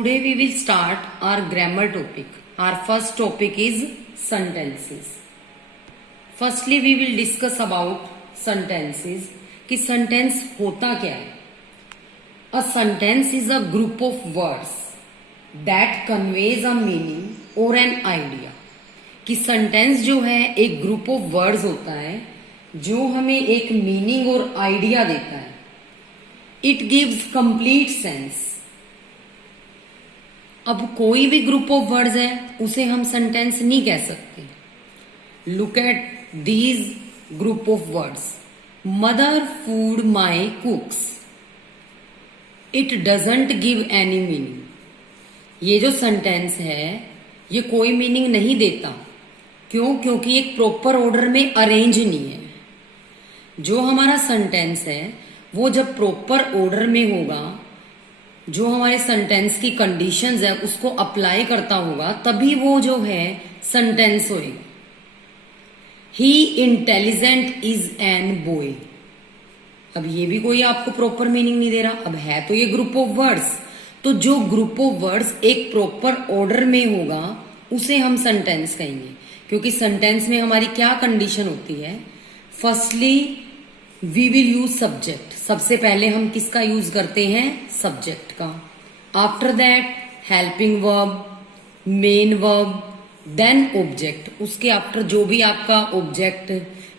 Today we will start our grammar topic. Our first topic is sentences. Firstly we will discuss about sentences कि sentence होता क्या है. A sentence is a group of words that conveys a meaning or an idea. कि sentence जो है एक group of words होता है जो हमें एक meaning और idea देता है. It gives complete sense. अब कोई भी ग्रुप ऑफ वर्ड्स है उसे हम सेंटेंस नहीं कह सकते. Look at these group of words. Mother food my कुक्स. It doesn't give any meaning. ये जो सेंटेंस है ये कोई मीनिंग नहीं देता. क्यों? क्योंकि एक प्रॉपर ऑर्डर में अरेंज नहीं है. जो हमारा सेंटेंस है वो जब प्रॉपर ऑर्डर में होगा, जो हमारे सेंटेंस की कंडीशंस है उसको अप्लाई करता होगा, तभी वो जो है सेंटेंस होएगा. ही इंटेलिजेंट इज एन बॉय. अब ये भी कोई आपको प्रॉपर मीनिंग नहीं दे रहा. अब है तो ये ग्रुप ऑफ वर्ड्स. तो जो ग्रुप ऑफ वर्ड्स एक प्रॉपर ऑर्डर में होगा उसे हम सेंटेंस कहेंगे. क्योंकि सेंटेंस में हमारी क्या कंडीशन होती है? Firstly we will use subject. सबसे पहले हम किसका यूज करते हैं? सब्जेक्ट का. After that helping verb, main verb, then object. उसके आफ्टर जो भी आपका ऑब्जेक्ट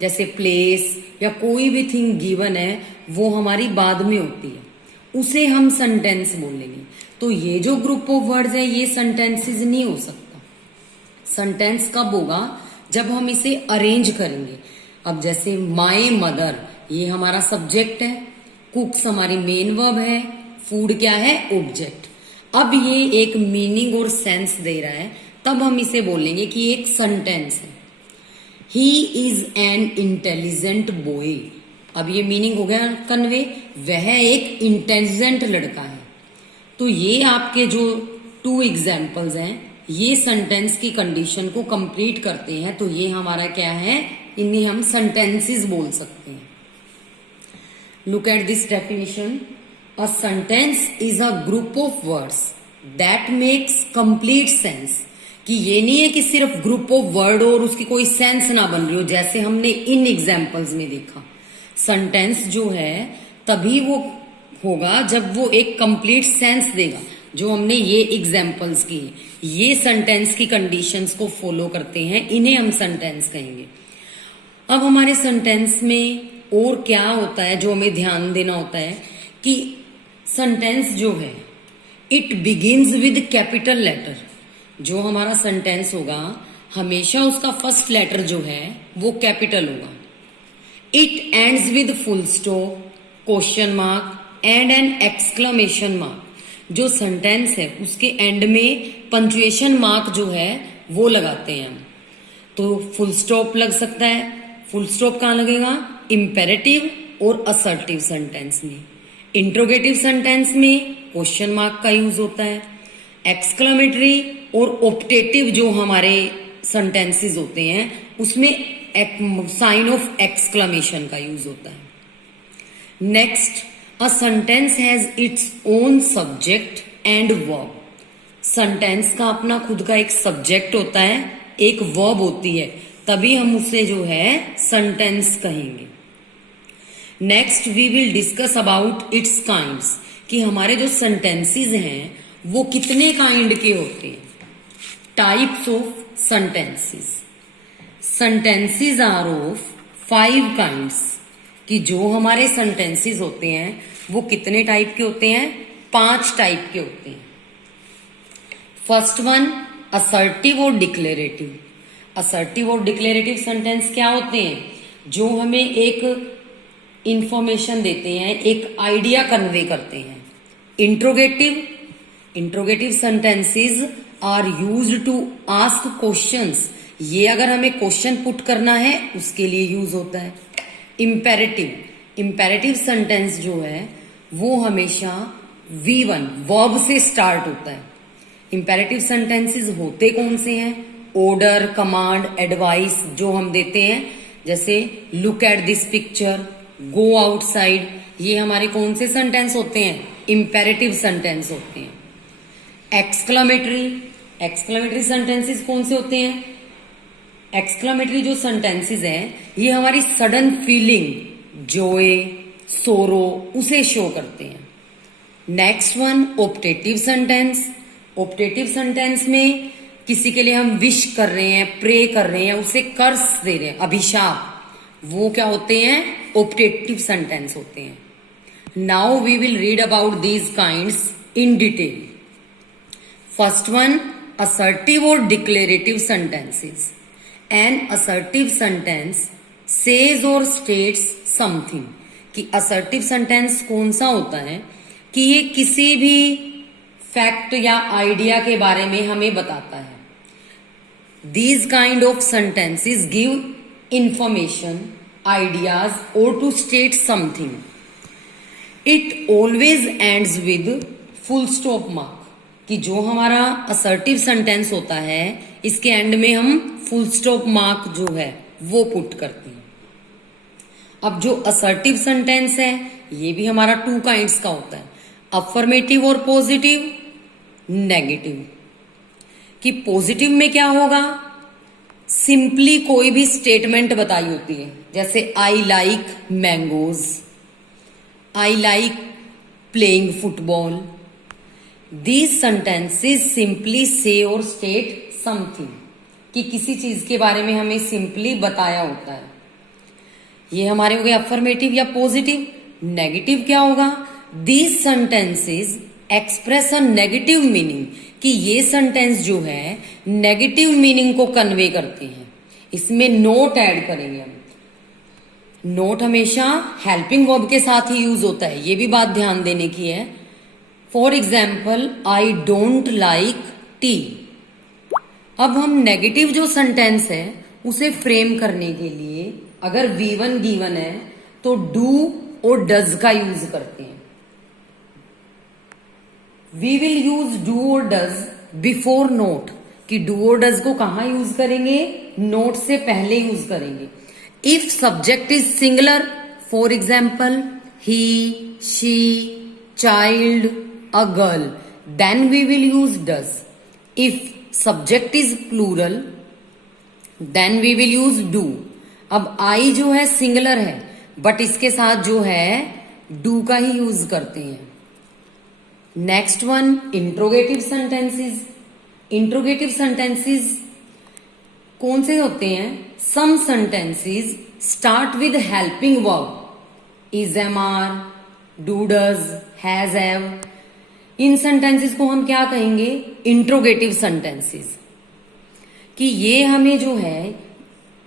जैसे प्लेस या कोई भी थिंग गिवन है वो हमारी बाद में होती है, उसे हम सेंटेंस बोलेंगे. तो ये जो ग्रुप ऑफ वर्ड्स है ये सेंटेंसेस नहीं हो सकता. सेंटेंस कब होगा? जब हम इसे अरेंज करेंगे. अब जैसे माय मदर ये हमारा सब्जेक्ट है, कुक्स हमारी मेन वर्ब है, फूड क्या है? ऑब्जेक्ट. अब ये एक मीनिंग और सेंस दे रहा है, तब हम इसे बोलेंगे कि एक सेंटेंस है. He is an intelligent boy. अब ये मीनिंग हो गया कन्वे, वह एक इंटेलिजेंट लड़का है. तो ये आपके जो 2 एग्जाम्पल्स हैं ये सेंटेंस की कंडीशन को कंप्लीट करते हैं. तो ये हमारा क्या है? इन्हें हम सेंटेंसेस बोल सकते हैं. Look at this definition. A sentence is a group of words that makes complete sense. कि ये नहीं है कि सिर्फ ग्रुप ऑफ वर्ड और उसकी कोई सेंस ना बन रही हो, जैसे हमने इन एग्जाम्पल्स में देखा. सेंटेंस जो है तभी वो होगा जब वो एक कंप्लीट सेंस देगा. जो हमने ये एग्जाम्पल्स की, ये सेंटेंस की कंडीशंस को फॉलो करते हैं, इन्हें हम सेंटेंस कहेंगे. अब हमारे सेंटेंस में और क्या होता है जो हमें ध्यान देना होता है कि सेंटेंस जो है it begins with capital letter. जो हमारा सेंटेंस होगा हमेशा उसका फर्स्ट लेटर जो है वो कैपिटल होगा. It ends with full stop, question mark and an exclamation mark. जो सेंटेंस है उसके एंड में पंक्चुएशन मार्क जो है वो लगाते हैं. तो फुल स्टॉप लग सकता है. फुल स्टॉप कहाँ लगेगा? इंपेरेटिव और असर्टिव सेंटेंस में. इंट्रोगेटिव सेंटेंस में क्वेश्चन मार्क का यूज होता है. एक्सक्लेमेटरी और ऑप्टेटिव जो हमारे सेंटेंसेस होते हैं उसमें साइन ऑफ एक्सक्लेमेशन का यूज होता है. Next, a sentence has its own subject and verb. Sentence का अपना खुद का एक सब्जेक्ट होता है, एक वर्ब होती है, तभी हम उसे जो है सेंटेंस कहेंगे. Next we will discuss about its kinds. कि हमारे जो सेंटेंसेस हैं वो कितने काइंड के होते हैं. Types of sentences. Sentences are of 5 kinds. कि जो हमारे सेंटेंसेस होते हैं वो कितने टाइप के होते हैं? 5 टाइप के होते हैं. फर्स्ट वन असर्टिव और डिक्लेरेटिव. असर्टिव और डिक्लेरेटिव सेंटेंस क्या होते हैं? जो हमें एक इंफॉर्मेशन देते हैं, एक आइडिया कन्वे करते हैं. Interrogative sentences are used to ask questions. ये अगर हमें क्वेश्चन पुट करना है उसके लिए यूज होता है. इंपेरेटिव सेंटेंस जो है वो हमेशा V1 वर्ब से स्टार्ट होता है. इंपेरेटिव सेंटेंसेस होते कौन से हैं? ऑर्डर, कमांड, एडवाइस जो हम देते हैं, जैसे look at this picture, go outside. ये हमारे कौन से सेंटेंस होते हैं? इंपेरेटिव सेंटेंस होते हैं. एक्सक्लामेटरी, एक्सक्लामेटरी सेंटेंसेस कौन से होते हैं? एक्सक्लामेटरी जो सेंटेंसेस हैं ये हमारी सडन फीलिंग, जॉय, सोरो उसे शो करते हैं। Next one optative sentence. Optative sentence में किसी के लिए हम विश कर रहे हैं, प्रे कर रहे हैं, उसे कर्स दे रहे हैं, अभिशाप, वो क्या होते हैं? ऑप्टेटिव सेंटेंस होते हैं। Now we will read about these kinds in detail. First one, assertive or declarative sentences. An assertive sentence says or states something. कि assertive sentence कौन सा होता है? कि ये किसी भी फैक्ट या आइडिया के बारे में हमें बताता है। These kind of sentences give information, ideas or to state something. It always ends with full stop mark. कि जो हमारा असर्टिव सेंटेंस होता है इसके एंड में हम फुल स्टॉप मार्क जो है वो पुट करते हैं। अब जो असर्टिव सेंटेंस है ये भी हमारा 2 काइंड्स का होता है, अफर्मेटिव और पॉजिटिव, नेगेटिव। कि पॉजिटिव में क्या होगा? सिंपली कोई भी स्टेटमेंट बताई होती है, जैसे I like mangoes, I like playing football. These sentences simply say or state something. कि किसी चीज के बारे में हमें सिंपली बताया होता है। ये हमारे हो गए अफर्मेटिव या पॉजिटिव। नेगेटिव क्या होगा? These sentences express a negative meaning. कि ये सेंटेंस जो है नेगेटिव मीनिंग को कन्वे करते हैं। इसमें नोट ऐड करेंगे हम। नोट हमेशा हेल्पिंग वर्ब के साथ ही यूज होता है, ये भी बात ध्यान देने की है। For example, I don't like T. अब हम नेगेटिव जो सेंटेंस है उसे फ्रेम करने के लिए अगर V1 गिवन है तो डू और डज का यूज करते हैं। वी विल यूज डू और डज बिफोर नोट। कि डू और डज को कहां यूज करेंगे? नोट से पहले यूज करेंगे। If subject is singular, for example he, she, child, a girl, then we will use does. If subject is plural, then we will use do. अब I जो है सिंगुलर है बट इसके साथ जो है do का ही यूज करते हैं। Next one, interrogative sentences. Interrogative sentences कौन से होते हैं? Some sentences start with helping verb, is, am, are, do, does, has, have. इन सेंटेंसेस को हम क्या कहेंगे? Interrogative sentences. कि ये हमें जो है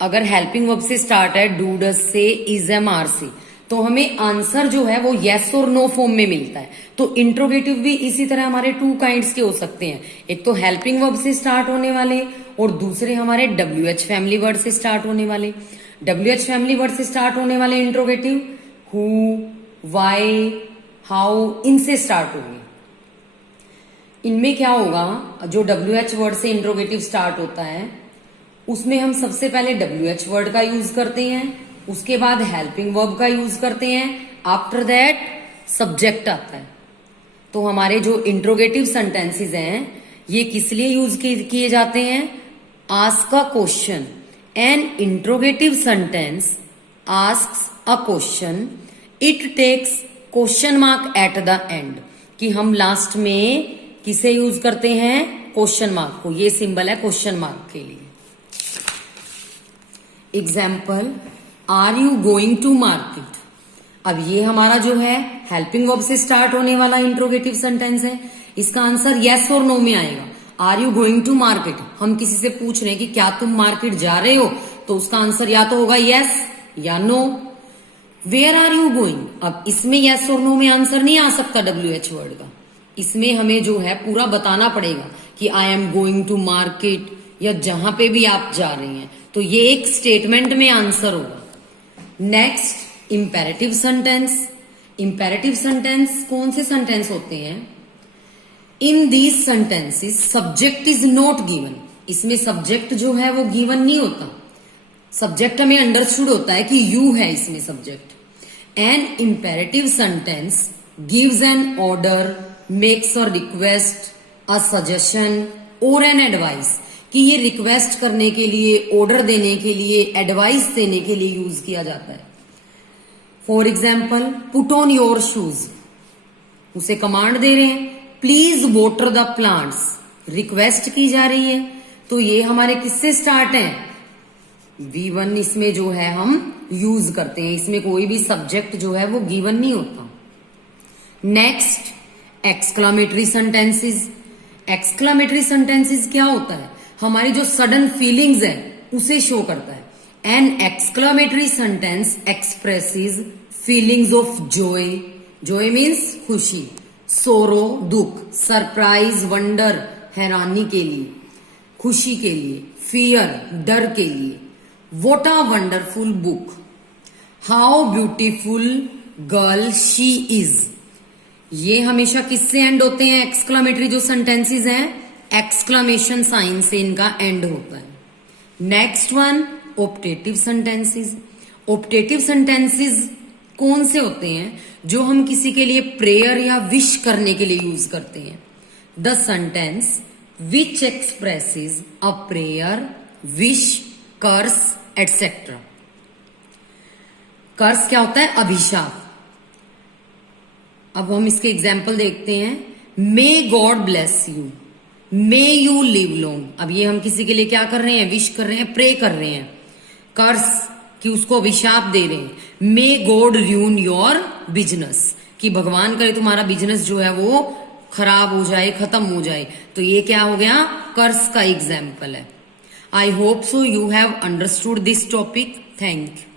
अगर हेल्पिंग वर्ब से स्टार्ट है, डू, डज से, इज, एम, आर से, तो हमें आंसर जो है वो येस और नो फॉर्म में मिलता है। तो इंट्रोगेटिव भी इसी तरह हमारे 2 काइंड्स के हो सकते हैं, एक तो हेल्पिंग वर्ब से स्टार्ट होने वाले और दूसरे हमारे WH फैमिली वर्ड से स्टार्ट होने वाले। WH फैमिली वर्ड से स्टार्ट होने वाले इंट्रोगेटिव हु, वाई, हाउ, इनसे स्टार्ट होंगे। इनमें क्या होगा? जो WH वर्ड से इंट्रोगेटिव स्टार्ट होता है उसमें हम सबसे पहले WH वर्ड का यूज करते हैं, उसके बाद हेल्पिंग वर्ब का यूज करते हैं, आफ्टर दैट सब्जेक्ट आता है। तो हमारे जो इंट्रोगेटिव सेंटेंसेस हैं ये किस लिए यूज किए जाते हैं? Ask a question. An interrogative sentence asks a question, it takes question mark at the end. कि हम लास्ट में किसे यूज करते हैं? क्वेश्चन मार्क को। ये सिंबल है क्वेश्चन मार्क के लिए। Example, are you going to market. अब ये हमारा जो है हेल्पिंग वर्ब से स्टार्ट होने वाला इंट्रोगेटिव सेंटेंस है। इसका आंसर यस और नो में आएगा। Are you going to market, हम किसी से पूछ रहे हैं कि क्या तुम मार्केट जा रहे हो, तो उसका आंसर या तो होगा यस या no. Where are you going, अब इसमें यस और नो में आंसर नहीं आ सकता WH वर्ड का। इसमें हमें जो है पूरा बताना पड़ेगा कि I am going to market, या जहां पे भी आप जा रहे हैं, तो ये एक स्टेटमेंट में आंसर होगा। Next, imperative sentence. Imperative sentence कौन से सेंटेंस होते हैं? In these sentences subject is not given. इसमें सब्जेक्ट जो है वो गिवन नहीं होता। सब्जेक्ट हमें अंडरस्टूड होता है कि यू है इसमें subject. An imperative sentence gives an order, makes a request, a suggestion और एन एडवाइस, कि ये रिक्वेस्ट करने के लिए, ऑर्डर देने के लिए, एडवाइस देने के लिए यूज किया जाता है। For example, put on your shoes, उसे कमांड दे रहे हैं। Please water the plants, request की जा रही है। तो ये हमारे किससे स्टार्ट है? V1 इसमें जो है हम यूज करते हैं, इसमें कोई भी सब्जेक्ट जो है वो गिवन नहीं होता। Next, exclamatory sentences. Exclamatory sentences क्या होता है? हमारी जो सडन फीलिंग्स है उसे शो करता है। An exclamatory sentence expresses feelings of joy, joy means खुशी, सोरो दुख, सरप्राइज वंडर हैरानी के लिए, खुशी के लिए, फियर डर के लिए। What a wonderful book, how beautiful girl she is. ये हमेशा किससे एंड होते हैं? एक्सक्लामेटरी जो सेंटेंसेस हैं, एक्सक्लामेशन साइन से इनका एंड होता है। Next one, optative sentences. Optative sentences कौन से होते हैं? जो हम किसी के लिए प्रेयर या विश करने के लिए यूज करते हैं। The sentence which expresses a prayer, wish, curse etcetera. Curse क्या होता है? अभिशाप। अब हम इसके एग्जाम्पल देखते हैं। May God bless you, may you live long. अब ये हम किसी के लिए क्या कर रहे हैं? विश कर रहे हैं, प्रे कर रहे हैं। कर्स कि उसको अभिशाप दे रहे हैं। May God ruin your business, कि भगवान करे तुम्हारा बिजनेस जो है वो खराब हो जाए, खत्म हो जाए। तो ये क्या हो गया? कर्स का एग्जाम्पल है। I hope so you have understood this topic. Thank you.